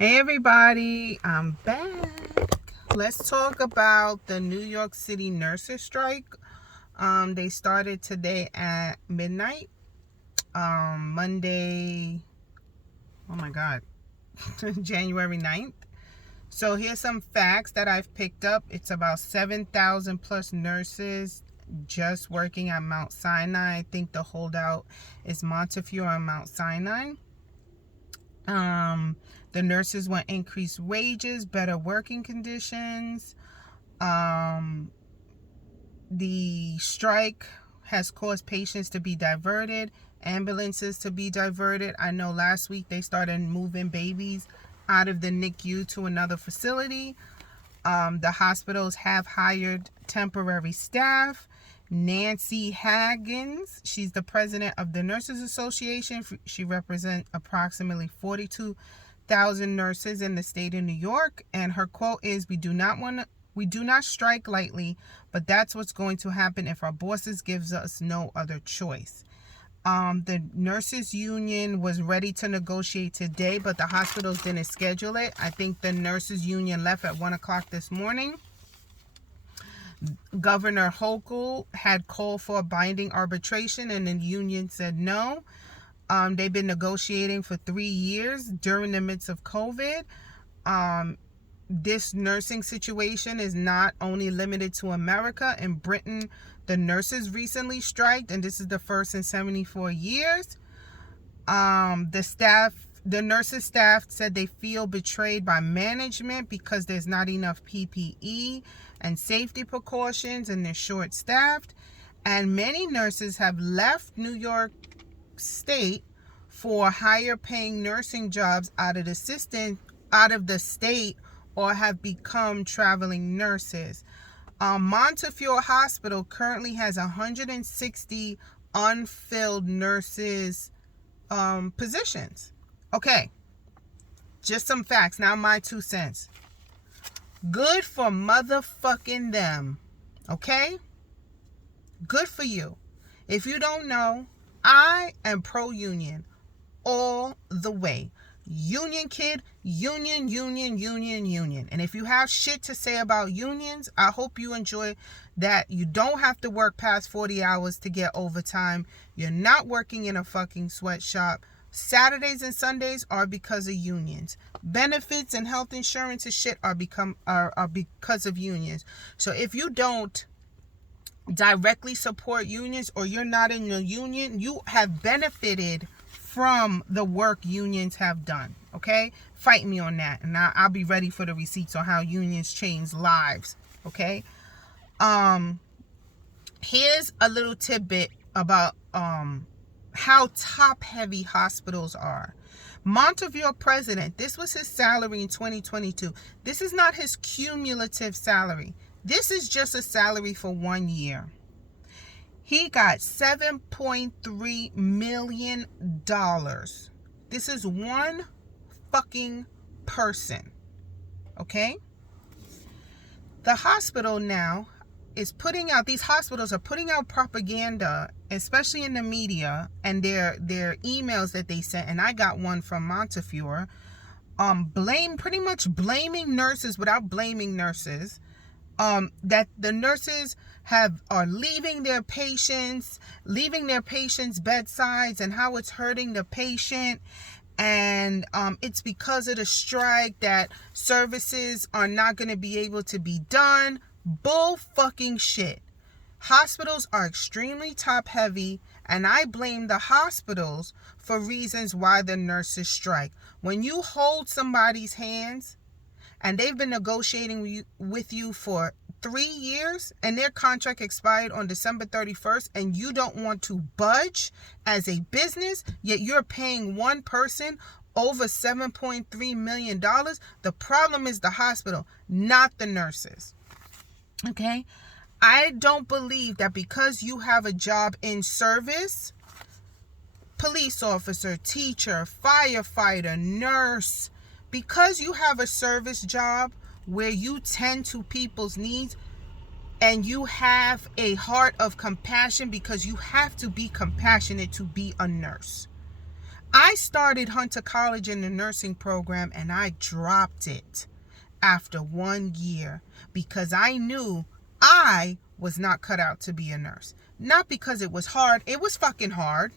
Hey everybody, I'm back. Let's talk about the New York City Nurses Strike. They started today at midnight. Monday, oh my God, January 9th. So here's some facts that I've picked up. It's about 7,000 plus nurses just working at Mount Sinai. I think the holdout is Montefiore and Mount Sinai. The nurses want increased wages, better working conditions. The strike has caused patients to be diverted, ambulances to be diverted. I know last week they started moving babies out of the NICU to another facility. The hospitals have hired temporary staff. Nancy Haggins, she's the president of the Nurses Association. She represents approximately 42,000 nurses in the state of New York, and her quote is, we do not strike lightly, but that's what's going to happen if our bosses gives us no other choice. The nurses union was ready to negotiate today, but the hospitals didn't schedule it. I think the nurses union left at 1 o'clock this morning. Governor Hochul had called for a binding arbitration, and the union said no. They've been negotiating for 3 years during the midst of COVID. This nursing situation is not only limited to America. In Britain, the nurses recently striked, and this is the first in 74 years. The nurses staff said they feel betrayed by management because there's not enough PPE and safety precautions, and they're short-staffed. And many nurses have left New York State for higher-paying nursing jobs out of the state, or have become traveling nurses. Montefiore Hospital currently has 160 unfilled nurses positions. Okay, just some facts. Now my 2 cents. Good for motherfucking them. Okay? Good for you. If you don't know, I am pro-union all the way. Union kid, union. And if you have shit to say about unions, I hope you enjoy that. You don't have to work past 40 hours to get overtime. You're not working in a fucking sweatshop. Saturdays and Sundays are because of unions. Benefits and health insurance and shit are because of unions. So if you don't directly support unions, or you're not in the union, you have benefited from the work unions have done. Okay? Fight me on that, and I'll be ready for the receipts on how unions change lives. Okay? Here's a little tidbit about how top-heavy hospitals are. Montefiore president, this was his salary in 2022. This is not his cumulative salary. This is just a salary for 1 year. He got $7.3 million. This is one fucking person. Okay? The hospital now is these hospitals are putting out propaganda, especially in the media, and their emails that they sent, and I got one from Montefiore, pretty much blaming nurses without blaming nurses, that the nurses are leaving their patients bedsides, and how it's hurting the patient, and it's because of the strike that services are not going to be able to be done. Bull fucking shit. Hospitals are extremely top heavy, and I blame the hospitals for reasons why the nurses strike. When you hold somebody's hands and they've been negotiating with you for 3 years, and their contract expired on December 31st, and you don't want to budge as a business, yet you're paying one person over $7.3 million, the problem is the hospital, not the nurses. Okay? I don't believe that because you have a job in service, police officer, teacher, firefighter, nurse, because you have a service job where you tend to people's needs, and you have a heart of compassion, because you have to be compassionate to be a nurse. I started Hunter College in the nursing program and I dropped it after 1 year because I knew I was not cut out to be a nurse. Not because it was hard. It was fucking hard.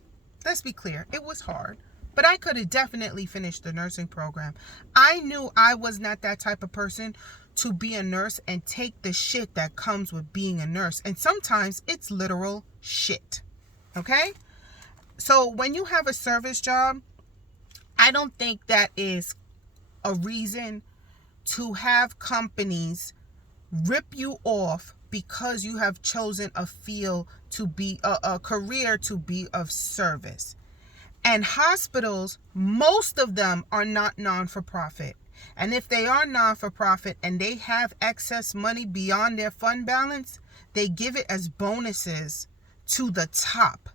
Let's be clear. It was hard. But I could have definitely finished the nursing program. I knew I was not that type of person to be a nurse and take the shit that comes with being a nurse. And sometimes it's literal shit. Okay? So when you have a service job, I don't think that is a reason to have companies rip you off because you have chosen a field to be a career to be of service. And hospitals, most of them are not non-for-profit. And if they are non-for-profit and they have excess money beyond their fund balance, they give it as bonuses to the top.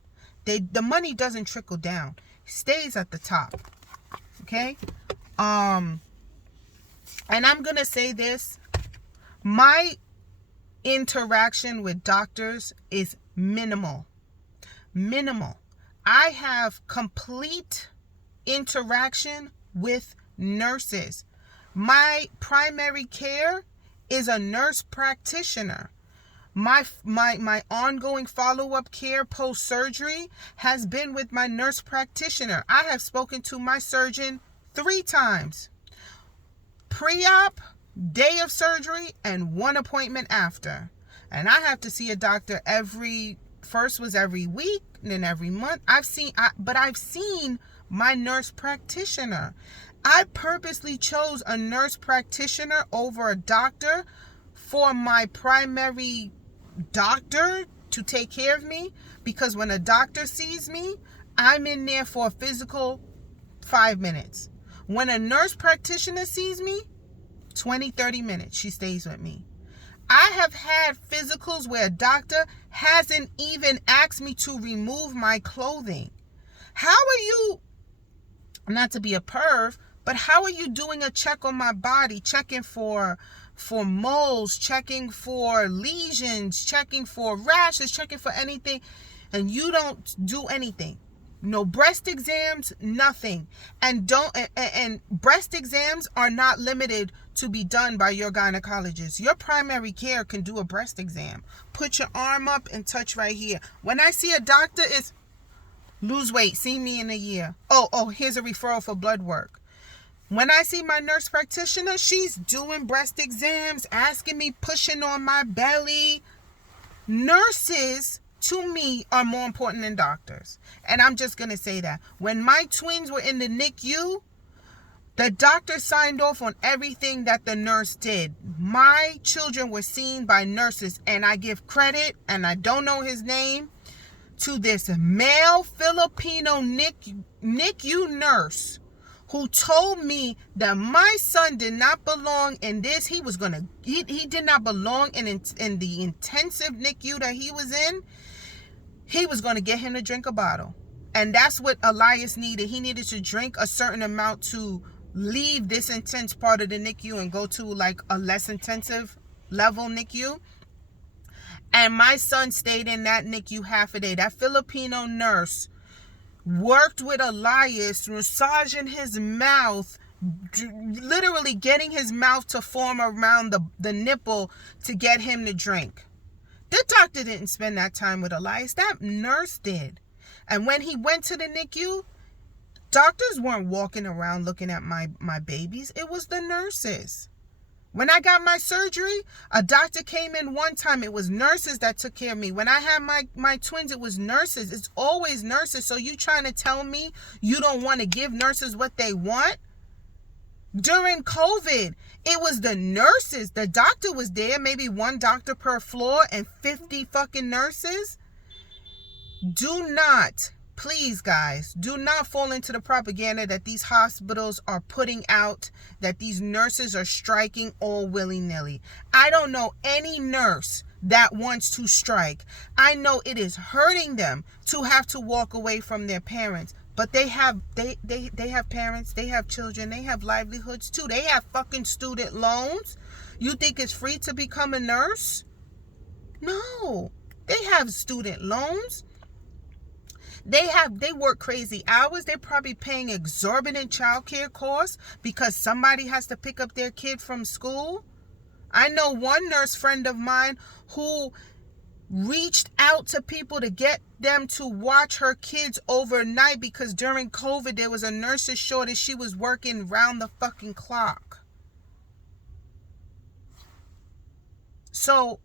The money doesn't trickle down. It stays at the top. Okay? And I'm going to say this. My interaction with doctors is minimal. Minimal. I have complete interaction with nurses. My primary care is a nurse practitioner. My ongoing follow-up care post-surgery has been with my nurse practitioner. I have spoken to my surgeon 3 times. Pre-op, day of surgery, and 1 appointment after. And I have to see a doctor first was every week, then every month. I've seen my nurse practitioner. I purposely chose a nurse practitioner over a doctor for my primary doctor to take care of me, because when a doctor sees me, I'm in there for a physical 5 minutes. When a nurse practitioner sees me, 20-30 minutes she stays with me. I have had physicals where a doctor hasn't even asked me to remove my clothing. How are you, not to be a perv, but how are you doing a check on my body, checking for moles, checking for lesions, checking for rashes, checking for anything, and you don't do anything? No breast exams, nothing. And breast exams are not limited to be done by your gynecologist. Your primary care can do a breast exam. Put your arm up and touch right here. When I see a doctor, it's lose weight, see me in a year. Oh, here's a referral for blood work. When I see my nurse practitioner, she's doing breast exams, asking me, pushing on my belly. Nurses, to me, are more important than doctors. And I'm just going to say that. When my twins were in the NICU, the doctor signed off on everything that the nurse did. My children were seen by nurses, and I give credit, and I don't know his name, to this male Filipino NICU nurse who told me that my son did not belong in this. He did not belong in the intensive NICU that he was in. He was going to get him to drink a bottle. And that's what Elias needed. He needed to drink a certain amount to leave this intense part of the NICU and go to like a less intensive level NICU. And my son stayed in that NICU half a day. That Filipino nurse worked with Elias, massaging his mouth, literally getting his mouth to form around the nipple to get him to drink. The doctor didn't spend that time with Elias. That nurse did. And when he went to the NICU, doctors weren't walking around looking at my babies. It was the nurses. When I got my surgery, a doctor came in one time. It was nurses that took care of me. When I had my twins, it was nurses. It's always nurses. So you trying to tell me you don't want to give nurses what they want? During COVID, it was the nurses. The doctor was there, maybe 1 doctor per floor and 50 fucking nurses. Do not, please guys, do not fall into the propaganda that these hospitals are putting out, that these nurses are striking all willy-nilly. I don't know any nurse that wants to strike. I know it is hurting them to have to walk away from their parents. But they have parents, they have children, they have livelihoods too. They have fucking student loans. You think it's free to become a nurse? No. They have student loans. They work crazy hours. They're probably paying exorbitant childcare costs because somebody has to pick up their kid from school. I know one nurse friend of mine who reached out to people to get them to watch her kids overnight because during COVID there was a nurse's shortage. She was working round the fucking clock. So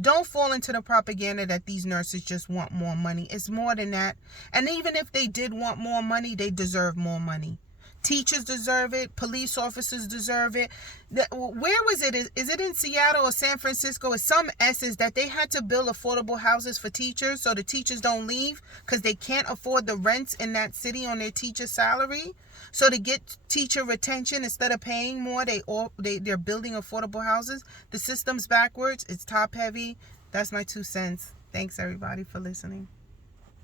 don't fall into the propaganda that these nurses just want more money. It's more than that. And even if they did want more money, they deserve more money. Teachers deserve it. Police officers deserve it. Where was it? Is it in Seattle or San Francisco? It's some S's that they had to build affordable houses for teachers so the teachers don't leave because they can't afford the rents in that city on their teacher salary. So to get teacher retention, instead of paying more, they're building affordable houses. The system's backwards. It's top heavy. That's my 2 cents. Thanks everybody for listening.